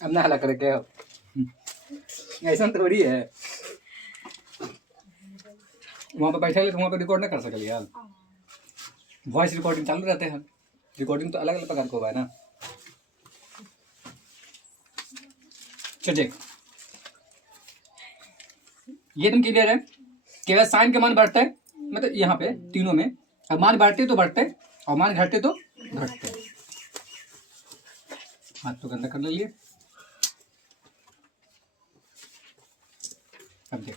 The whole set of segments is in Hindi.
अब ना हला करे क्या ऐसा थोड़ी है। वहाँ पे बैठे तो वहाँ पे रिकॉर्ड नहीं कर सकल यार, वॉइस रिकॉर्डिंग चालू रहते हैं, रिकॉर्डिंग तो अलग अलग प्रकार का हुआ है ना। चल देख, ये तुम क्लियर है कि अगर साइन के मान बढ़ते हैं मतलब यहाँ पे तीनों में अब मान बढ़ते तो बढ़ते और मान घटते तो घटते। हाथ तो गंदा कर लिए। अब देख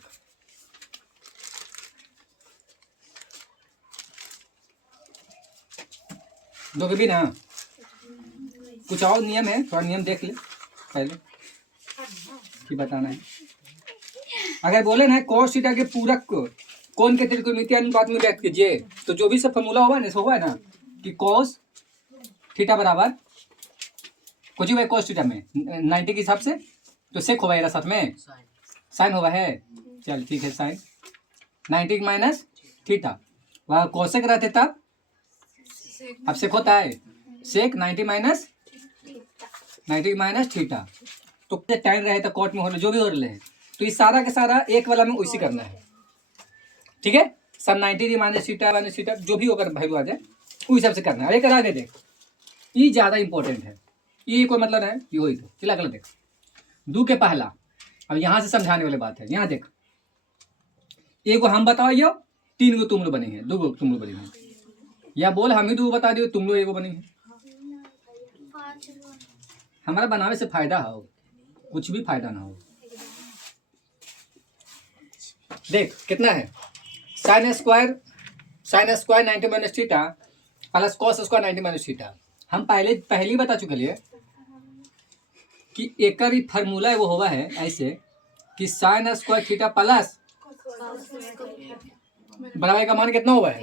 दो के भी ना कुछ और नियम है, थोड़ा नियम देख ले पहले कि बताना है। अगर बोले ना cos थीटा के पूरक को कौन के त्रिकोणमितीय अनुपात में व्यक्त कीजिए, तो जो भी सब फॉर्मूला होगा ना होगा ना कि cos थीटा बराबर कुछ भी cos थीटा में 90 के हिसाब से तो सेक होगा यार साथ में साइन होगा है। चल ठीक है, साइन 90 माइनस थीटा वह कोसेक रहते तब अब सेक होता है सेक 90 माइनस थीटा। तो टाइम रहे तो कोट में हो जो भी हो रहे हैं तो ये सारा का सारा एक वाला में उसी करना है, ठीक है। सब 90 माइनस थीटा जो भी होकर वैल्यू आ जाए उस हिसाब से करना है। एक आगे देख, ये ज़्यादा इंपॉर्टेंट है, ये कोई मतलब है ये वही तो चला गलत देख दो के पहला। अब यहाँ से समझाने वाली बात है, यहाँ देख एक को हम बताओ तीन को तुम लोग बने हैं, दो को तुम लोग बने हैं, या बोल हम ही दो बता दियो तुम लोग एक बने हैं। हमारा बनावे से फायदा हो कुछ भी फायदा ना हो। देख कितना है sine square 90 minus theta plus cos square 90 minus theta. हम पहले ही बता चुके लिए कि एक फार्मूला है वो हुआ है ऐसे कि साइन स्क्वायर थीटा प्लस बराबर का मान कितना हुआ है,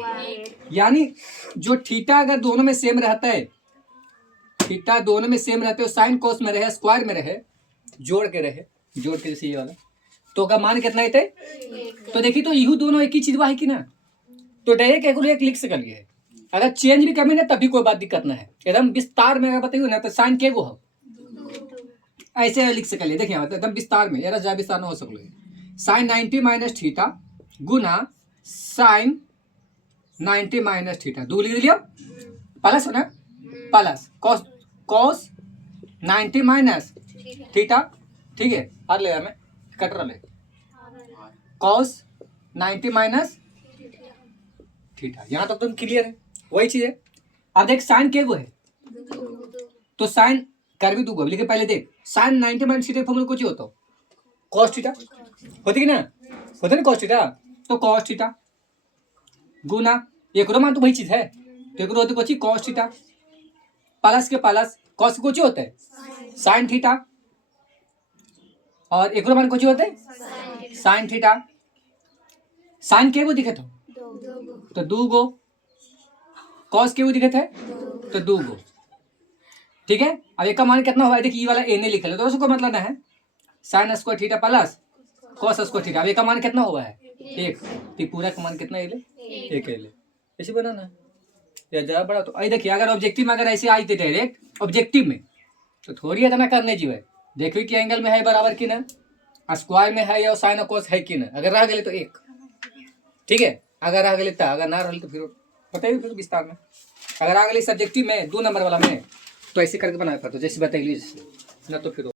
यानी जो थीटा अगर दोनों में सेम रहता है, थीटा दोनों में सेम रहते हो साइन कोस में रहे स्क्वायर में रहे जोड़ के जैसे ये वाला तो का मान कितना है। तो देखिए तो यू दोनों एक ही चीज है कि ना, तो डायरेक्ट एक लिख सकलिए। अगर चेंज भी कमी ना तभी कोई बात दिक्कत ना है, एकदम विस्तार में अगर बताइए ना तो साइन के गो हो ऐसे लिख सकलिए। देखिए एकदम विस्तार में यार ज्यादा विस्तार ना हो सकले साइन 90 माइनस थीटा गुना साइन 90 माइनस थीटा दो लिख लिया प्लस है ना प्लस कॉस 90 माइनस थीटा, ठीक है। और ले हमें कट रहा है कॉस 90 माइनस थीटा। यहाँ तक तो क्लियर है, वही चीज है। अब देख साइन के गो है तो साइन कर भी दूंगा, लेकिन पहले देख साइन 90 माइनस थीटा फॉर्मूला कुछ होता कॉस थीटा होती कि ना, होता ना कॉस थीटा, तो कॉस थीटा गुना एक मान तो वही चीज है तो एक होती कुछ कॉस थीटा प्लस के प्लस कॉस कुछ होता है साइन थीटा और एक मान कुछ होता है साइन थीटा। साइन के वो दिखे तो दो गो, कॉस के वो दिखे थे तो दो गो, ठीक है। अब एक का मान कितना हुआ है देखिए ये वाला ए ने लिखा है तो उसको मतलब ना है sine square theta plus cos square theta. अब एक का मान कितना हुआ है एक, तो पूरा का मान कितना एक ले ऐसे बनाना है या ज़्यादा बड़ा। तो देखिए अगर ऑब्जेक्टिव में अगर ऐसे आई थे डायरेक्ट ऑब्जेक्टिव में तो थोड़ी इतना करने जी है, देखिए कि एंगल में है बराबर कि ना, स्क्वायर में है या साइन कोस है कि ना। अगर रह गए तो एक, ठीक है। अगर रह गए अगर ना रहे तो फिर बताइए फिर विस्तार में। अगर आ गए सब्जेक्टिव में 2 नंबर वाला में तो ऐसे करके बनाया था तो जैसे बताइए ना तो फिर